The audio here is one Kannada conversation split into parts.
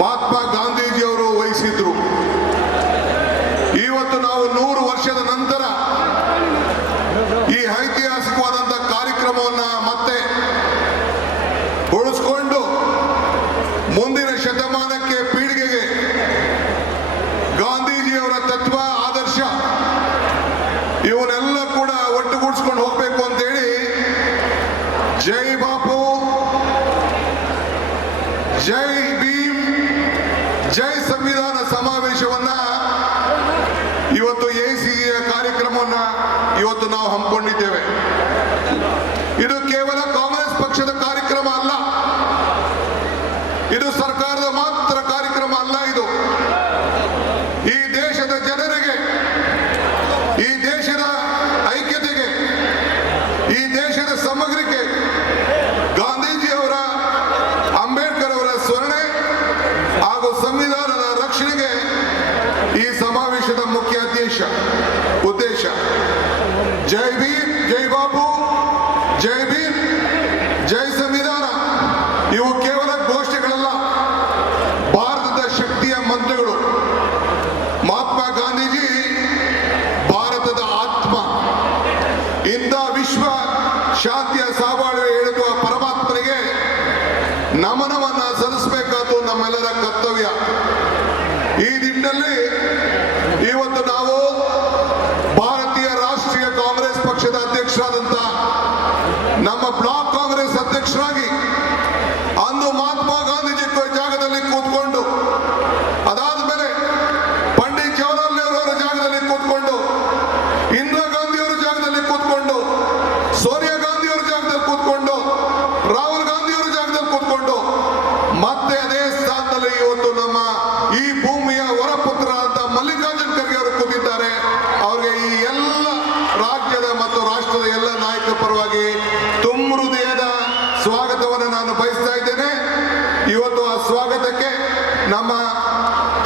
ಮಹಾತ್ಮ ಗಾಂಧೀಜಿಯವರು ವಹಿಸಿದ್ರು. ಇವತ್ತು ನಾವು ನೂರು ವರ್ಷದ ನಂತರ ಈ ಐತಿಹಾಸಿಕವಾದಂಥ ಕಾರ್ಯಕ್ರಮವನ್ನ ಮತ್ತೆ ಉಳಿಸ್ಕೊಂಡು ಮುಂದಿನ ಶತಮಾನಕ್ಕೆ ಪೀಳಿಗೆಗೆ ಗಾಂಧೀಜಿಯವರ ತತ್ವ, ಆದರ್ಶ ಇವನ್ನೆಲ್ಲ ಕೂಡ ಒಟ್ಟುಗೂಡಿಸ್ಕೊಂಡು ಹೋಗಬೇಕು ಅಂತೇಳಿ ಜೈ ಬಾಪು, ಜೈ Jason Miranda.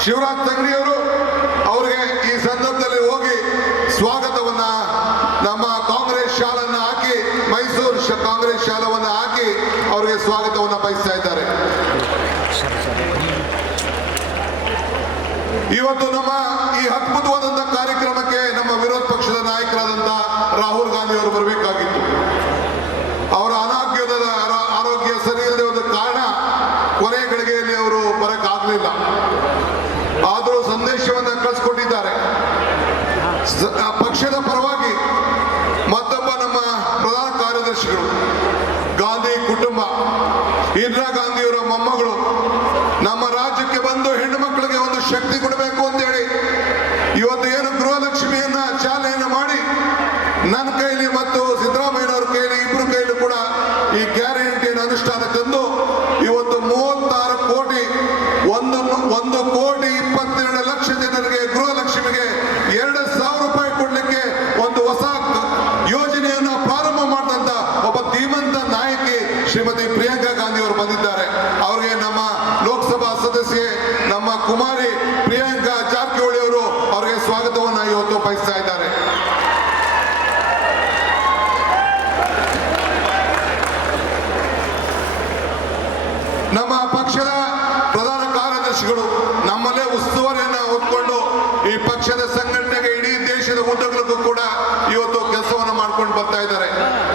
ಶಿವರಾಜ್ ತಂಗಡಿಯವರು ಅವರಿಗೆ ಈ ಸಂದರ್ಭದಲ್ಲಿ ಹೋಗಿ ಸ್ವಾಗತವನ್ನ ನಮ್ಮ ಕಾಂಗ್ರೆಸ್ ಶಾಲನ್ನ ಹಾಕಿ, ಮೈಸೂರು ಕಾಂಗ್ರೆಸ್ ಶಾಲವನ್ನ ಹಾಕಿ ಅವರಿಗೆ ಸ್ವಾಗತವನ್ನ ಬಯಸ್ತಾ ಇದ್ದಾರೆ. ಇವತ್ತು ನಮ್ಮ ಈ ಅದ್ಭುತವಾದಂತಹ ಕಾರ್ಯಕ್ರಮಕ್ಕೆ ನಮ್ಮ ശക്തി കൊടുക്കുക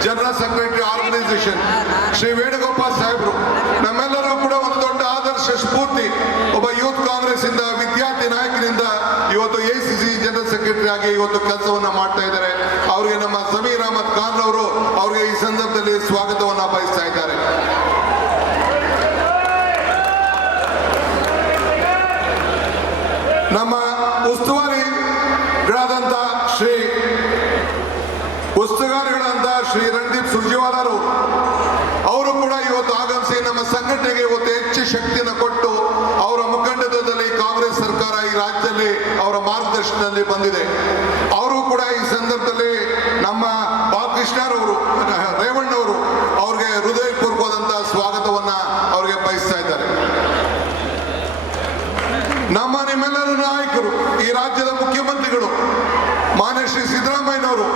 general secretary organisation Shri Venugopal ಸಾಹೇಬ್ರು ನಮ್ಮೆಲ್ಲರೂ ಕೂಡ ಒಂದು ದೊಡ್ಡ ಆದರ್ಶ ಸ್ಫೂರ್ತಿ. ಒಬ್ಬ ಯೂತ್ ಕಾಂಗ್ರೆಸ್ ಇಂದ ವಿದ್ಯಾರ್ಥಿ ನಾಯಕನಿಂದ ಇವತ್ತು ಎಸಿಸಿ ಜನರಲ್ ಸೆಕ್ರೆಟರಿ ಆಗಿ ಇವತ್ತು ಕೆಲಸವನ್ನ ಮಾಡ್ತಾ ಇದ್ದಾರೆ. ಪುಸ್ತಕಗಳಂತ ಶ್ರೀ ರಣದೀಪ್ ಸುರ್ಜೇವಾಲ ಅವರು ಕೂಡ ಇವತ್ತು ಆಗಮಿಸಿ ನಮ್ಮ ಸಂಘಟನೆಗೆ ಇವತ್ತು ಹೆಚ್ಚು ಶಕ್ತಿಯನ್ನು ಕೊಟ್ಟು ಅವರ ಮುಖಂಡತ್ವದಲ್ಲಿ ಕಾಂಗ್ರೆಸ್ ಸರ್ಕಾರ ಈ ರಾಜ್ಯದಲ್ಲಿ ಅವರ ಮಾರ್ಗದರ್ಶನದಲ್ಲಿ ಬಂದಿದೆ. ಅವರು ಕೂಡ ಈ ಸಂದರ್ಭದಲ್ಲಿ ನಮ್ಮ ಬಾಲಕೃಷ್ಣರವರು, ರೇವಣ್ಣವರು ಅವ್ರಿಗೆ ಹೃದಯಪೂರ್ವಕವಾದಂತಹ ಸ್ವಾಗತವನ್ನ ಅವರಿಗೆ ಬಯಸ್ತಾ ಇದ್ದಾರೆ. ನಮ್ಮ ನಿಮ್ಮೆಲ್ಲರೂ ನಾಯಕರು, ಈ ರಾಜ್ಯದ ಮುಖ್ಯಮಂತ್ರಿಗಳು, ಮಾನ್ಯ ಶ್ರೀ ಸಿದ್ದರಾಮಯ್ಯನವರು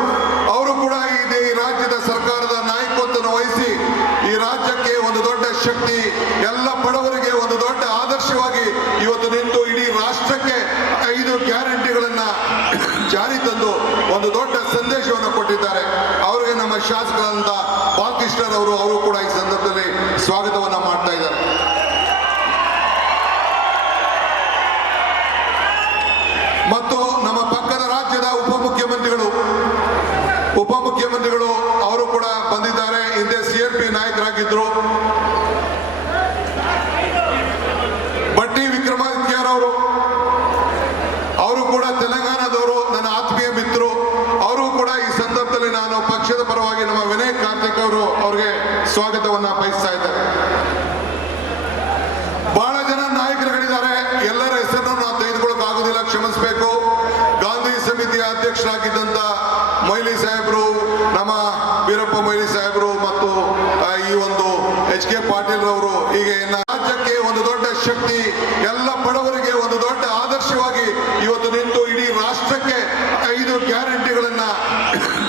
ಶಕ್ತಿ ಎಲ್ಲ ಬಡವರಿಗೆ ಒಂದು ದೊಡ್ಡ ಆದರ್ಶವಾಗಿ ಇವತ್ತು ನಿಂತು ಇಡೀ ರಾಷ್ಟ್ರಕ್ಕೆ ಐದು ಗ್ಯಾರಂಟಿಗಳನ್ನ ಜಾರಿ ತಂದು ಒಂದು ದೊಡ್ಡ ಸಂದೇಶವನ್ನು ಕೊಟ್ಟಿದ್ದಾರೆ. ಅವರಿಗೆ ನಮ್ಮ ಶಾಸಕರಾದಂತ ಬಾಲಕೃಷ್ಣರವರು ಅವರು ಕೂಡ ಈ ಸಂದರ್ಭದಲ್ಲಿ ಸ್ವಾಗತವನ್ನ ಮಾಡ್ತಾ ಇದ್ದಾರೆ. ಮತ್ತು ನಮ್ಮ ಪಕ್ಕದ ರಾಜ್ಯದ ಉಪಮುಖ್ಯಮಂತ್ರಿಗಳು ಉಪಮುಖ್ಯಮಂತ್ರಿಗಳು ಅವರು ಕೂಡ ಬಂದಿದ್ದಾರೆ. ಹಿಂದೆ ಸಿಎಲ್ಪಿ ನಾಯಕರಾಗಿದ್ರು. ಬಟ್ಟಿ ವಿಕ್ರಮಾದಿತ್ಯರವರು ಅವರು ಕೂಡ ತೆಲಂಗಾಣದವರು, ನನ್ನ ಆತ್ಮೀಯ ಮಿತ್ರರು. ಅವರು ಕೂಡ ಈ ಸಂದರ್ಭದಲ್ಲಿ ನಾನು ಪಕ್ಷದ ಪರವಾಗಿ ನಮ್ಮ ವಿನಯ್ ಕಾರ್ತಿಕ್ ಅವರು ಅವ್ರಿಗೆ ಸ್ವಾಗತವನ್ನ ಬಯಸ್ತಾ ಇದ್ದಾರೆ ಬಹಳ ಜನ ನಾಯಕರುಗಳಿದ್ದಾರೆ ಎಲ್ಲರ ಹೆಸರನ್ನು ನಾವು ತೆಗೆದುಕೊಳ್ಳಕ್ ಆಗುದಿಲ್ಲ ಕ್ಷಮಿಸಬೇಕು ಗಾಂಧಿ ಸಮಿತಿಯ ಅಧ್ಯಕ್ಷರಾಗಿದ್ದಂತ ಮೊಯ್ಲಿ ಸಾಹೇಬರು ನಮ್ಮ ವೀರಪ್ಪ ಮೊಯ್ಲಿ ಸಾಹೇಬರು ಮತ್ತು ಆ, ಈ ಒಂದು ಎಚ್ ಕೆ ಪಾಟೀಲ್ ರವರು ಹೀಗೆ ಇನ್ನ ರಾಜ್ಯಕ್ಕೆ ಒಂದು ಎಲ್ಲ ಬಡವರಿಗೆ ಒಂದು ದೊಡ್ಡ ಆದರ್ಶವಾಗಿ ಇವತ್ತು ನಿಂತು ಇಡೀ ರಾಷ್ಟ್ರಕ್ಕೆ ಐದು ಗ್ಯಾರಂಟಿಗಳನ್ನ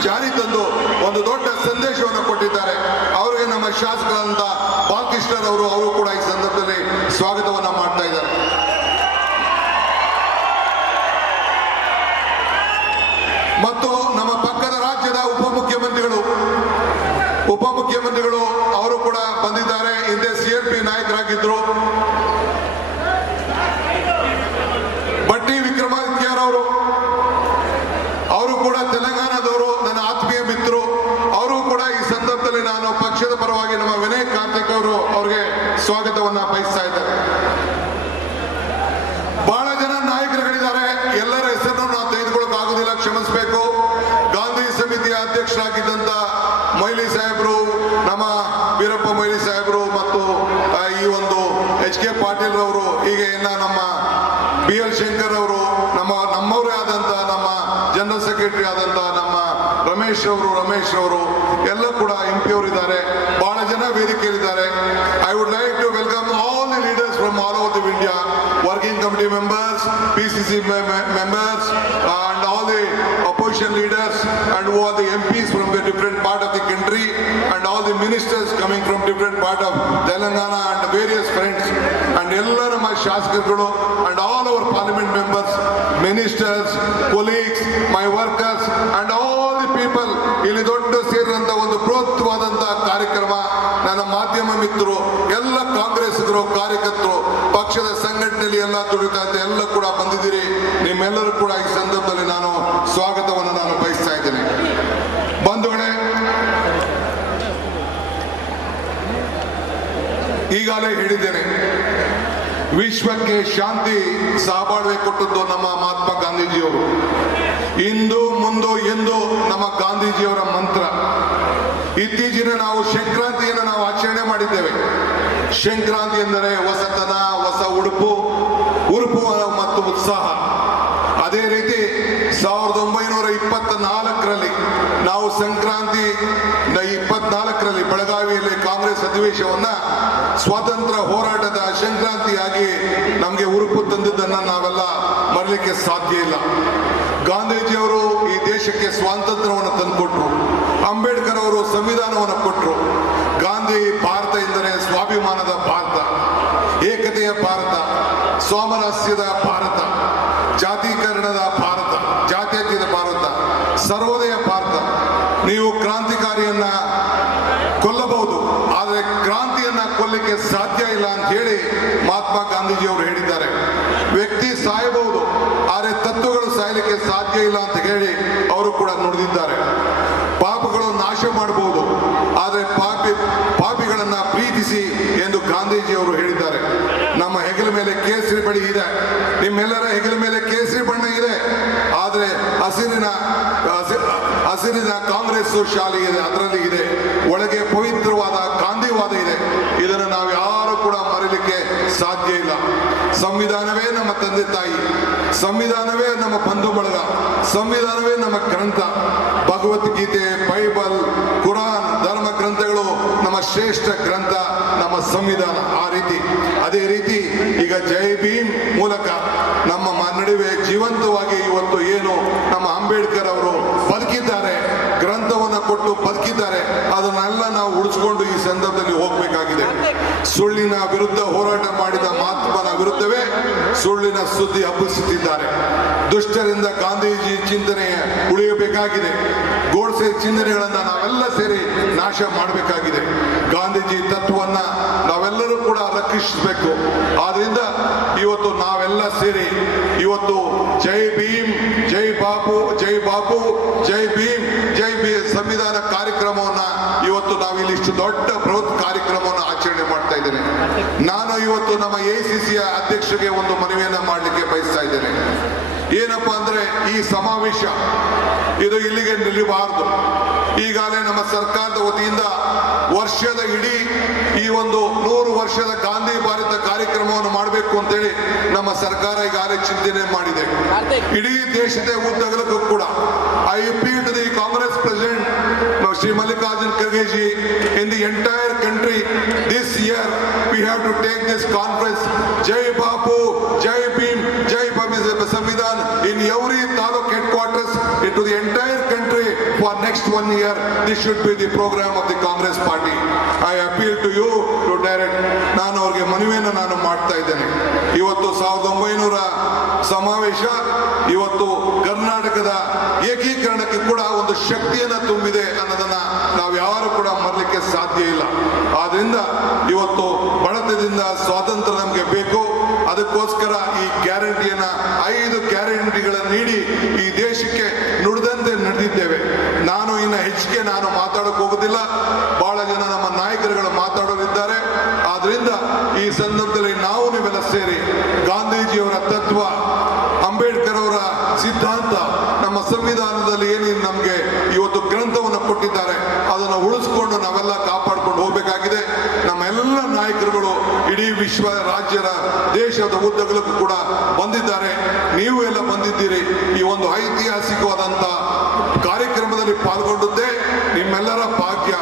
ಜಾರಿ ತಂದು ಒಂದು ದೊಡ್ಡ ಸಂದೇಶವನ್ನು ಕೊಟ್ಟಿದ್ದಾರೆ. ಅವರಿಗೆ ನಮ್ಮ ಶಾಸಕರಾದಂತ ಬಾಲಕೃಷ್ಣರವರು ಅವರು ಅವರು ಕೂಡ ಈ ಸಂದರ್ಭದಲ್ಲಿ ಸ್ವಾಗತವನ್ನ ಮಾಡ್ತಾ ಇದ್ದಾರೆ. ಮತ್ತು ನಮ್ಮ ಪಕ್ಕದ ರಾಜ್ಯದ ಉಪಮುಖ್ಯಮಂತ್ರಿಗಳು ಉಪಮುಖ್ಯಮಂತ್ರಿಗಳು ಅವರು ಕೂಡ ಬಂದಿದ್ದಾರೆ. ಹಿಂದೆ ಸಿಎಲ್ಪಿ ನಾಯಕರಾಗಿದ್ರು ಬಟ್ಟಿ ವಿಕ್ರಮಾದಿತ್ಯರವರು ಅವರು ಕೂಡ ತೆಲಂಗಾಣದವರು ನನ್ನ ಆತ್ಮೀಯ ಮಿತ್ರರು ಅವರು ಕೂಡ ಈ ಸಂದರ್ಭದಲ್ಲಿ ನಾನು ಪಕ್ಷದ ಪರವಾಗಿ ನಮ್ಮ ವಿನಯ್ ಕಾರ್ತಿಕ್ ಅವರು ಅವ್ರಿಗೆ ಸ್ವಾಗತವನ್ನ ಬಯಸ್ತಾ ಇದ್ದಾರೆ ಬಹಳ ಜನ ನಾಯಕರುಗಳಿದ್ದಾರೆ ಎಲ್ಲರ ಹೆಸರನ್ನು ನಾವು ತೆಗೆದುಕೊಳ್ಳಕ್ ಆಗುದಿಲ್ಲ ಕ್ಷಮಿಸಬೇಕು ಗಾಂಧಿ ಸಮಿತಿಯ ಅಧ್ಯಕ್ಷರಾಗಿದ್ದಂತ ಮೊಯ್ಲಿ ಸಾಹೇಬರು ನಮ್ಮ ವೀರಪ್ಪ ಮೊಯ್ಲಿ ಸಾಹೇಬರು ಮತ್ತು ಈ ಒಂದು ಎಚ್ ಕೆ ಪಾಟೀಲ್ ರವರು, ಈಗ ಇನ್ನ ನಮ್ಮ ಬಿ ಎಲ್ ಶಂಕರ್ ಅವರು ನಮ್ಮ, ನಮ್ಮವರೇ ಆದಂತ ನಮ್ಮ ಜನರಲ್ ಸೆಕ್ರೆಟರಿ ಆದಂತ ನಮ್ಮ ರಮೇಶ್ ಅವರು ರಮೇಶ್ ಅವರು ಎಲ್ಲ ಕೂಡ ಎಂ ಪಿ ಅವರಿದ್ದಾರೆ ಬಹಳ ಜನ ವೇದಿಕೆಯಲ್ಲಿದ್ದಾರೆ. I would like to welcome all the leaders from all over the India working committee members P C C members and all the opposition leaders and or the M Ps from the part of from of part of Telangana and various friends, and ಎಲ್ಲ ನಮ್ಮ ಶಾಸಕರುಗಳು and all our parliament members, ministers, colleagues, my workers, and all the people. ಇಲ್ಲಿ ದೊಡ್ಡ ಸೇರಿದಂತ ಒಂದು ಬೃಹತ್ವಾದಂತಹ ಕಾರ್ಯಕ್ರಮ ನನ್ನ ಮಾಧ್ಯಮ ಮಿತ್ರರು ಎಲ್ಲ ಕಾಂಗ್ರೆಸ್ಗರು ಕಾರ್ಯಕರ್ತರು ಪಕ್ಷದ ಸಂಘಟನೆಯಲ್ಲಿ ಎಲ್ಲ ದುಡಿತಾ ಎಲ್ಲ ಕೂಡ ಬಂದಿದ್ದೀರಿ. ನಿಮ್ಮೆಲ್ಲರೂ ಕೂಡ ಈ ಸಂದರ್ಭದಲ್ಲಿ ನಾನು ಸ್ವಾಗತವನ್ನು ನಾನು ಬಯಸ್ತಾ ಇದ್ದೇನೆ ಬಂಧುಗಳೇ ಈಗಾಗಲೇ ಹೇಳಿದ್ದೇನೆ. ವಿಶ್ವಕ್ಕೆ ಶಾಂತಿ ಸಾಬಾಳ್ವೆ ಕೊಟ್ಟದ್ದು ನಮ್ಮ ಮಹಾತ್ಮ ಗಾಂಧೀಜಿಯವರು. ಇಂದು, ಮುಂದು ಎಂದು ನಮ್ಮ ಗಾಂಧೀಜಿಯವರ ಮಂತ್ರ. ಇತ್ತೀಚಿನ ನಾವು ಸಂಕ್ರಾಂತಿಯನ್ನು ನಾವು ಆಚರಣೆ ಮಾಡಿದ್ದೇವೆ. ಸಂಕ್ರಾಂತಿ ಎಂದರೆ ಹೊಸತನ ಹೊಸ ಉಡುಪು ಉಡುಪು ಮತ್ತು ಉತ್ಸಾಹ. ಅದೇ ರೀತಿ ಸಾವಿರದ ಒಂಬೈನೂರ ಇಪ್ಪತ್ತ ನಾಲ್ಕರಲ್ಲಿ ನಾವು ಸಂಕ್ರಾಂತಿ ಇಪ್ಪತ್ನಾಲ್ಕರಲ್ಲಿ ಬೆಳಗಾವಿಯಲ್ಲಿ ಕಾಂಗ್ರೆಸ್ ಅಧಿವೇಶವನ್ನ ಸ್ವಾತಂತ್ರ್ಯ ಹೋರಾಟದ ಸಂಕ್ರಾಂತಿಯಾಗಿ ನಮಗೆ ಉರುಪು ತಂದಿದ್ದನ್ನ ನಾವೆಲ್ಲ ಮರಲಿಕ್ಕೆ ಸಾಧ್ಯ ಇಲ್ಲ. ಗಾಂಧೀಜಿಯವರು ಈ ದೇಶಕ್ಕೆ ಸ್ವಾತಂತ್ರ್ಯವನ್ನು ತಂದುಕೊಟ್ರು. ಅಂಬೇಡ್ಕರ್ ಅವರು ಸಂವಿಧಾನವನ್ನು ಕೊಟ್ಟರು ಗಾಂಧಿ ಭಾರತ ಎಂದರೆ ಸ್ವಾಭಿಮಾನದ ಭಾರತ, ಏಕತೆಯ ಭಾರತ, ಸಾಮರಸ್ಯದ ಇಲ್ಲ ಅಂತ ಹೇಳಿ ಅವರು ಕೂಡ ನುಡಿದಿದ್ದಾರೆ. ಪಾಪಗಳು ನಾಶ ಮಾಡಬಹುದು, ಆದರೆ ಪಾಪಿ, ಪಾಪಿಗಳನ್ನ ಪ್ರೀತಿಸಿ ಎಂದು ಗಾಂಧೀಜಿ ಅವರು ಹೇಳಿದ್ದಾರೆ. ನಮ್ಮ ಹೆಗಲ ಮೇಲೆ ಕೇಸರಿ ಬಳಿ ಇದೆ. ನಿಮ್ಮೆಲ್ಲರ ಹೆಗಲ ಮೇಲೆ ಕೇಸರಿ ಬಣ್ಣ ಇದೆ. ಆದರೆ ಹಸಿರಿನ ಹಸಿರಿನ ಕಾಂಗ್ರೆಸ್ ಶಾಲೆ ಇದೆ, ಅದರಲ್ಲಿ ಇದೆ. ಒಳಗೆ ಪವಿತ್ರವಾದ ಗಾಂಧಿವಾದ ಇದೆ. ಇದನ್ನು ನಾವು ಯಾರು ಕೂಡ ಮರೀಲಿಕ್ಕೆ ಸಾಧ್ಯ ಇಲ್ಲ. ಸಂವಿಧಾನವೇ ನಮ್ಮ ತಂದೆ ತಾಯಿ. ಬಂಧು ಬಳಗ ಸಂವಿಧಾನವೇ ನಮ್ಮ ಗ್ರಂಥ. ಭಗವದ್ಗೀತೆ ಬೈಬಲ್, ಕುರಾನ್, ಧರ್ಮ ಗ್ರಂಥಗಳು ನಮ್ಮ ಶ್ರೇಷ್ಠ ಗ್ರಂಥ, ನಮ್ಮ ಸಂವಿಧಾನ. ಆ ರೀತಿ, ಅದೇ ರೀತಿ ಈಗ ಜೈ ಭೀಮ್ ಮೂಲಕ ನಮ್ಮ ನಡುವೆ ಜೀವಂತವಾಗಿ ಇವತ್ತು ಏನು ನಮ್ಮ ಅಂಬೇಡ್ಕರ್ ಅವರು ಕೊಟ್ಟು ಬದುಕಿದ್ದಾರೆ. ಅದನ್ನೆಲ್ಲ ನಾವು ಉಳಿಸ್ಕೊಂಡು ಈ ಸಂದರ್ಭದಲ್ಲಿ ಹೋಗಬೇಕಾಗಿದೆ. ಸುಳ್ಳಿನ ವಿರುದ್ಧ ಹೋರಾಟ ಮಾಡಿದ ಮಹಾತ್ಮನ ವಿರುದ್ಧವೇ ಸುಳ್ಳಿನ ಸುದ್ದಿ ಹಬ್ಬಿಸುತ್ತಿದ್ದಾರೆ. ದುಷ್ಟರಿಂದ ಗಾಂಧೀಜಿ ಚಿಂತನೆ ಉಳಿಯಬೇಕಾಗಿದೆ. ಗೋಡ್ಸೆ ಚಿಂತನೆಗಳನ್ನ ನಾವೆಲ್ಲ ಸೇರಿ ನಾಶ ಮಾಡಬೇಕಾಗಿದೆ. ಗಾಂಧೀಜಿ ತತ್ವವನ್ನ ನಾವೆಲ್ಲರೂ ಕೂಡ ರಕ್ಷಿಸಬೇಕು ಆದ್ರಿಂದ ಇವತ್ತು ನಾವೆಲ್ಲ ಸೇರಿ ಇವತ್ತು ಜೈ ಭೀಮ್, ಜೈ ಬಾಪು ಜೈ ಬಾಪು, ಜೈ ಭೀಮ್. ಸಂವಿಧಾನ ಕಾರ್ಯಕ್ರಮವನ್ನ ಇವತ್ತು ನಾವು ಇಲ್ಲಿ ಇಷ್ಟು ದೊಡ್ಡ ಬೃಹತ್ ಕಾರ್ಯಕ್ರಮವನ್ನು ಆಚರಣೆ ಮಾಡ್ತಾ ಇದ್ದೇನೆ. ನಾನು ಇವತ್ತು ನಮ್ಮ ಎ ಸಿ ಸಿಯ ಅಧ್ಯಕ್ಷರಿಗೆ ಒಂದು ಮನವಿಯನ್ನ ಮಾಡಲಿಕ್ಕೆ ಬಯಸ್ತಾ ಇದ್ದೇನೆ. ಏನಪ್ಪಾ ಅಂದ್ರೆ ಈ ಸಮಾವೇಶ ಇದು ಇಲ್ಲಿಗೆ ನಿಲ್ಲಬಾರದು. ಈಗಾಗಲೇ ನಮ್ಮ ಸರ್ಕಾರದ ವತಿಯಿಂದ ವರ್ಷದ ಇಡೀ ಈ ಒಂದು ನೂರು ವರ್ಷದ ಗಾಂಧಿ ಭಾರತ ಕಾರ್ಯಕ್ರಮವನ್ನು ಮಾಡಬೇಕು ಅಂತೇಳಿ ನಮ್ಮ ಸರ್ಕಾರ ಈಗಾಗಲೇ ಚಿಂತನೆ ಮಾಡಿದೆ. ಇಡೀ ದೇಶದ ಉದ್ದಗಲಕ್ಕೂ ಕೂಡ I appeal to the Congress president Now, Sri Mallikarjun Kharge in the entire country, this year we have to take this conference. Jai Bapu, Jai Bhim, Jai Samvidhan in every taluk headquarters into the entire country for next one year. This should be the program of the Congress party. You to direct ನಾನು ಅವ್ರಿಗೆ ಮನವಿಯನ್ನು ನಾನು ಮಾಡ್ತಾ ಇದ್ದೇನೆ. ಇವತ್ತು ಸಾವಿರದ ಒಂಬೈನೂರ ಸಮಾವೇಶ, ಇವತ್ತು ಕರ್ನಾಟಕದ ಏಕೀಕರಣಕ್ಕೆ ಕೂಡ ಒಂದು ಶಕ್ತಿಯನ್ನು ತುಂಬಿದೆ ಅನ್ನೋದನ್ನ ನಾವು ಯಾರು ಕೂಡ ಮರಲಿಕ್ಕೆ ಸಾಧ್ಯ ಇಲ್ಲ. ಆದ್ರಿಂದ ಇವತ್ತು ಬಡತದಿಂದ ಸ್ವಾತಂತ್ರ್ಯ ನಮಗೆ ಬೇಕು. ಅದಕ್ಕೋಸ್ಕರ ಈ ಗ್ಯಾರಂಟಿಯನ್ನ, ಐದು ಗ್ಯಾರಂಟಿಗಳನ್ನು ನೀಡಿ ಈ ದೇಶಕ್ಕೆ ನುಡಿದಂತೆ ನಡೆದಿದ್ದೇವೆ ನಾನು ಇನ್ನು ಹೆಚ್ಚಿಗೆ ನಾನು ಮಾತಾಡೋಕೆ ಹೋಗೋದಿಲ್ಲ ಬಹಳ ಜನ ನಮ್ಮ ನಾಯಕರುಗಳು ಮಾತಾಡೋರಿದ್ದಾರೆ ಆದ್ರಿಂದ ಈ ಸಂದರ್ಭದಲ್ಲಿ ನಾವು ನೀವೆಲ್ಲ ಸೇರಿ ಗಾಂಧೀಜಿಯವರ ತತ್ವ, ಅಂಬೇಡ್ಕರ್ ಅವರ ಸಿದ್ಧಾಂತ, ನಮ್ಮ ಸಂವಿಧಾನದಲ್ಲಿ ಏನು ನಮಗೆ ಇವತ್ತು ಗ್ರಂಥವನ್ನು ಕೊಟ್ಟಿದ್ದಾರೆ, ಅದನ್ನು ಉಳಿಸ್ಕೊಂಡು ನಾವೆಲ್ಲ ಕಾಪಾಡ್ಕೊಂಡು ಹೋಗಬೇಕಾಗಿದೆ. ನಮ್ಮ ಎಲ್ಲ ನಾಯಕರುಗಳು ಇಡೀ ವಿಶ್ವ ರಾಜ್ಯದ ದೇಶದ ಉದ್ದಗಲಕ್ಕೂ ಕೂಡ ಬಂದಿದ್ದಾರೆ. ನೀವು ಎಲ್ಲ ಬಂದಿದ್ದೀರಿ. ಈ ಒಂದು ಐತಿಹಾಸಿಕವಾದಂಥ ಕಾರ್ಯಕ್ರಮದಲ್ಲಿ ಪಾಲ್ಗೊಂಡದ್ದೇ ನಿಮ್ಮೆಲ್ಲರ ಭಾಗ್ಯ.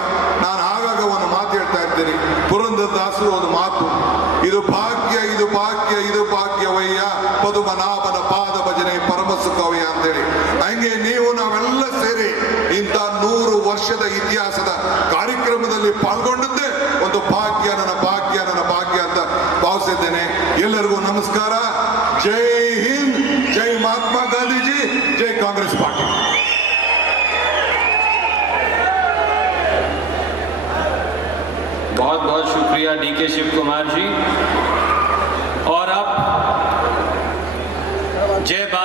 ನಾನು ಆಗಾಗ ಒಂದು ಮಾತು ಹೇಳ್ತಾ ಇದ್ದೇನೆ ಪುರಂದರ ದಾಸರು ಒಂದು ಮಾತು ಇದು ಭಾಗ್ಯ ಇದು ಭಾಗ್ಯ ಇದು ಭಾಗ್ಯವಯ್ಯ ಪದುಮನಾಭನ ಪಾದ ಭಜನೆ ಪರಮ ಸುಖವಯ್ಯ ಅಂತೇಳಿ ಹಂಗೆ ನೀವು ನಾವೆಲ್ಲ ಸೇರಿ ಇಂಥ ನೂರು ವರ್ಷದ ಇತಿಹಾಸದ ಕಾರ್ಯಕ್ರಮದಲ್ಲಿ ಪಾಲ್ಗೊಂಡದ್ದೇ ಒಂದು ಭಾಗ್ಯ ನನ್ನ ಭಾಗ್ಯ ನನ್ನ ಭಾಗ್ಯ ಅಂತ ಭಾವಿಸಿದ್ದೇನೆ ಎಲ್ಲರಿಗೂ ನಮಸ್ಕಾರ ಜೈ ಹಿಂದ್ ಜೈ ಮಹಾತ್ಮ ಗಾಂಧೀಜಿ ಜೈ ಕಾಂಗ್ರೆಸ್ ಪಾರ್ಟಿ बहुत बहुत शुक्रिया डी के शिव कुमार जी और अब जय बापू जय भीम।